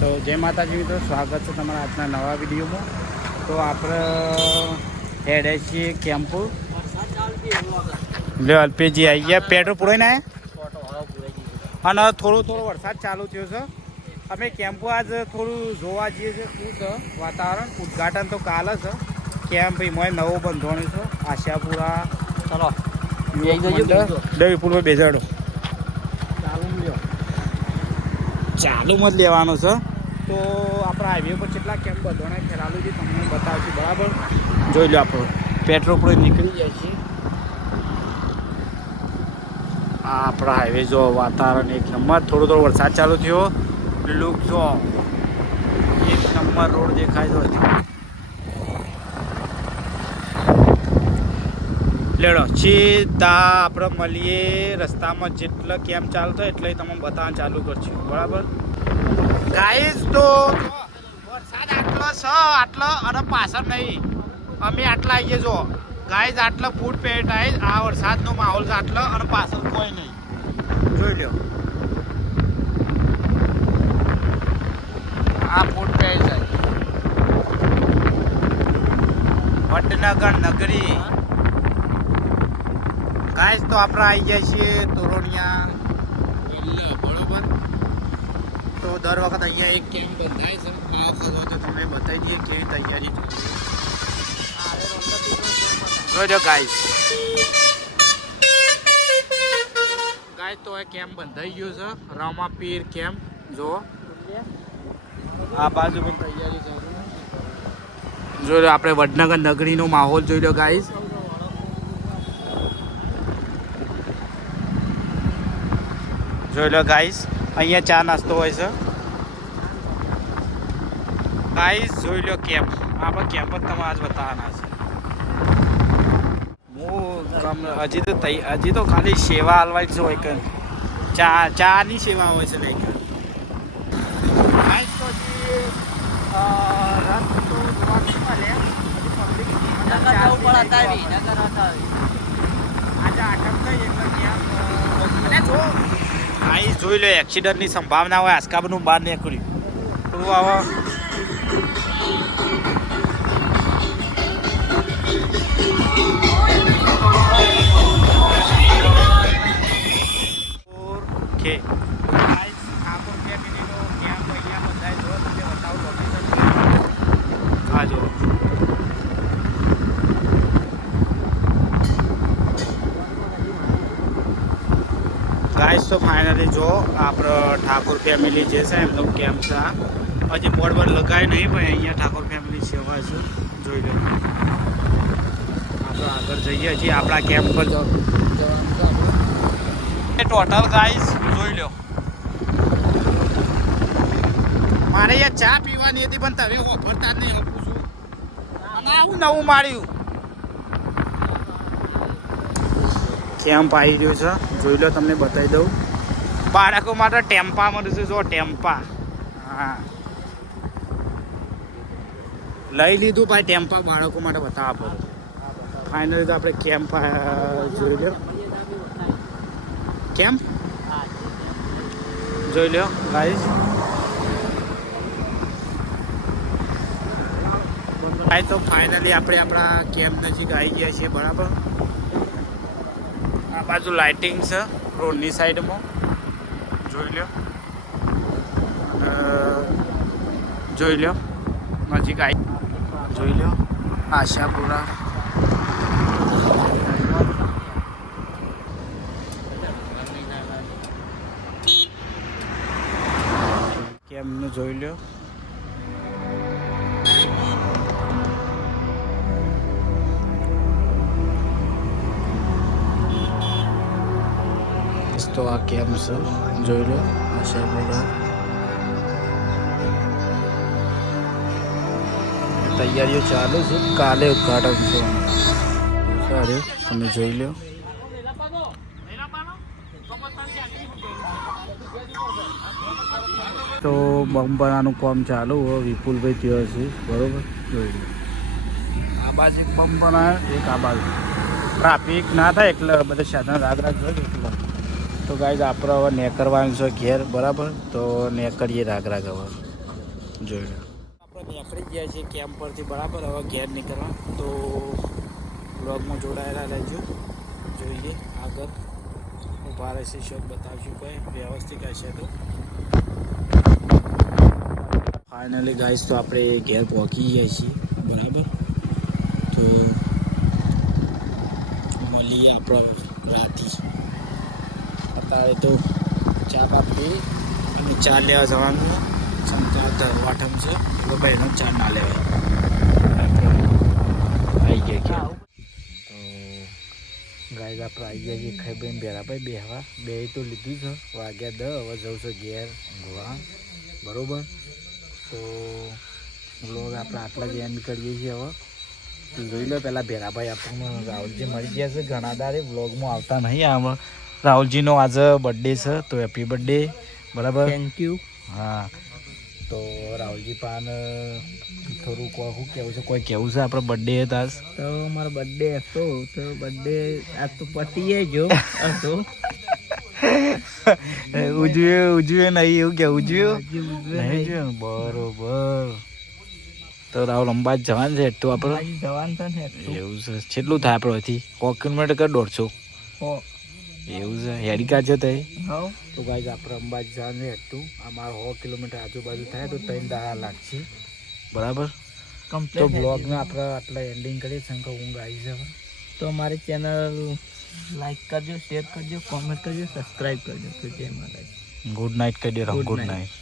તો જય માતાજી મિત્રો, સ્વાગત છે તમારા આજના નવા વિડીયોમાં. તો આપણે હેડે છીએ કેમ્પ અલ્પેજી આવી ગયા. પેટ્રોલ પૂરાઈને આવ્યા અને થોડો વરસાદ ચાલુ થયો છે. અમે કેમ્પ આજ થોડું જોવા જઈએ છીએ. શું છે વાતાવરણ? ઉદઘાટન તો કાલે છે. કેમ્પ એમાં નવો બંધોણી છે આશાપુરા. ચલો વિપુલભાઈ બેસાડો. ચાલુમાં જ લેવાનો છે. તો આપણા હાઈવે પર કેટલા કેમ્પ બંધોણા ફેરાલું છે તમને બતાવશું. બરાબર, જોઈ લો. આપણો પેટ્રોલ પર નીકળી જાય છે. આ આપણા હાઈવે જો વાતાવરણ એક નંબર. થોડો વરસાદ ચાલુ થયો. લુક જો એક નંબર રોડ દેખાય છે. લેડો સીધા આપણે મળીએ રસ્તામાં. જેટલા કેમ્પ ચાલતો એટલે તમને બતાવવાનું ચાલુ કરશું. બરાબર ગાઈઝ, તો વરસાદ આટલો છે, આટલો અને પાછળ નહીં. અમે આટલા આવીએ જો ગાઈઝ, આટલા ફૂટ પેટ આવી. આ વરસાદનો માહોલ છે આટલો અને પાછળ કોઈ નહીં. જોઈ લો આ ફૂટ પેટ છે વડનગર નગરી. ગાઈઝ, તો આપણે આવી જાય છીએ તોરણિયા. બરોબર, તો દર વખત અહીંયા એક કેમ્પ બંધાય છે. આ વખત તો તમને બતાવી દઈએ કેવી તૈયારી જોઈ લો ગાઈઝ. તો એ કેમ્પ બંધાઈ ગયો છે રામાપીર કેમ્પ. જો આ બાજુ પણ તૈયારી છે. જોઈ લો આપણે વડનગર નગરીનો માહોલ જોઈ લો ગાઈઝ. જોઈ લો ગાઈઝ, અહીંયા ચા નાસ્તો હોય છે. ગાઈઝ જોઈ લો કેમ્પ. આપણે કેમ્પ જ તમે આજ બતાવવાના છે. હજી તો ખાલી સેવા હાલવાની છે હોય કે ચાની સેવા હોય છે. લાઈક ગાઈઝ, તો હજી રથ તો જોવા નહીં મળે. આજે આટમ થઈ એટલે કેમ્પ ગાઈઝ જોઈ લો. એક્સિડન્ટની સંભાવના હોય. આસ્કાબનું બહાર નીકળ્યું થોડું આવા. ઓકે ગાઈઝ, ઠાકોર ફેમિલીનો કેમ્પ અહીંયા બધાય જો તમને બતાવું લોકેશન. હા જો ગાઈઝ, તો ફાઇનલી જો આપણો ઠાકોર ફેમિલી જે છે એમનો કેમ્પ છે. હજી બોર્ડ પર લગાવી નહીં, પણ અહીંયા ઠાકોર ફેમિલી સેવા છે. જોઈ લો આપણે આગળ જઈએ. હજી આપણા કેમ્પ પર ટોટલ ગાઈઝ જોઈ લો. મારે અહીંયા ચા પીવાની હતી પણ તમે ઓફરતા જ નહીં. આપું છું અને આવું નવું માર્યું કેમ્પ આવી રહ્યો છે. જોઈ લો, તમને બતાવી દઉં. બાળકો માટે ટેમ્પા મળે છે. જો ટેમ્પા, હા લઈ લીધું ભાઈ. ટેમ્પા બાળકો માટે બતાવવા પડે. ફાઇનલી તો આપણે કેમ્પ જોઈ લો. કેમ્પ જોઈ લો ગાઈઝ. તો ફાઇનલી આપણે આપણા કેમ્પ નજીક આવી ગયા છીએ. બરાબર, આ બાજુ લાઇટિંગ છે રોડની સાઈડમાં. જોઈ લો જોઈ લો નજીક આવી. જોઈ લો આશાપુરા. કેમનું જોઈ લો. તો આ કેમ્પ છે. જોઈ લો આશાપુરા. તૈયારીઓ ચાલુ છે. કાલે ઉદઘાટન છે. સારું, તમે જોઈ લો. તો બમ્પરાનું કામ ચાલુ હોય. વિપુલભાઈ ત્યાં છે. બરોબર, જોઈ લો. આ બાજુ બમ્પરા, એક આ બાજુ. ટ્રાફિક ના થાય એટલે બધા સાધન રાગ જોઈએ એટલે. તો ગાઈઝ આપણે હવે નેકરવાનું છે ઘેર. બરાબર, તો નેકરીએ રાગ હવે. જોઈ લો આપણે નીકળી ગયા છીએ કેમ્પ પરથી બરાબર. હવે ઘેર નીકળવા તો બ્લોગમાં જોડાયેલા રહેજો. જોઈએ આગળ ઉભા રહેશે શોખ બતાવશું કંઈ વ્યવસ્થિત હશે તો. ફાઇનલી ગાઈસ તો આપણે ઘેર પહોંચી ગયા છીએ બરાબર. તો મળીએ આપણે રાતી. અત્યારે તો ચા પાપી અને ચા લેવા જવાનું ચમચા ધરવાઠમ છે એટલે ભાઈનો ચા ના લેવાય. આવી ગયા તો ગાય આપણે આવી ગયા છીએ ખાઈ ભાઈ બેરાભાઈ બેહવા બે તો લીધું છે. વાગ્યા 10 હવે જવું છે ઘેર ઊંઘવા બરાબર. તો વ્લોગ આપણે આટલા જ એન્ડ કરીએ છીએ. હવે તો જોઈ લો પહેલાં ભેરાભાઈ આપણને રાહુલજી મળી ગયા છે. ઘણા દાડે વ્લોગમાં આવતા નહીં. આમાં રાહુલજીનો આજે બર્થડે છે તો હેપી બર્થડે બરાબર. Thank you. હા તો રાહુલજી પાન થોડું શું કહેવું છે કોઈ કહેવું છે આપણે બર્થડે હતા તો મારો બર્થડે હતો તો બર્થડે આજ તો પટીએ જો હતો ઉજવ્યો નહીં એવું કે ઉજવ્યો નહીં જોયું બરોબર. તો રાહુલ અંબાજી જવાનું છે એટલું આપણે જવાનું છે ને એવું છે. કેટલું થાય આપણેથી 100 કિલોમીટર કે 150 એવું છે હેડિકા છે તે. તો ગાઈસ આપણે અંબાજી જવાનું છે એટલું. અમારે 100 કિલોમીટર આજુબાજુ થાય તો 3 દાડા લાગશે બરાબર. તો બ્લોગને આપણે આટલા એન્ડિંગ કરીએ શંકર ઊંઘ આવી છે. તો અમારી ચેનલ લાઈક કરજો, શેર કરજો, કોમેન્ટ કરજો, સબસ્ક્રાઈબ કરજો. તો જય મહારાજ. ગુડ નાઇટ કહી દે. Good night.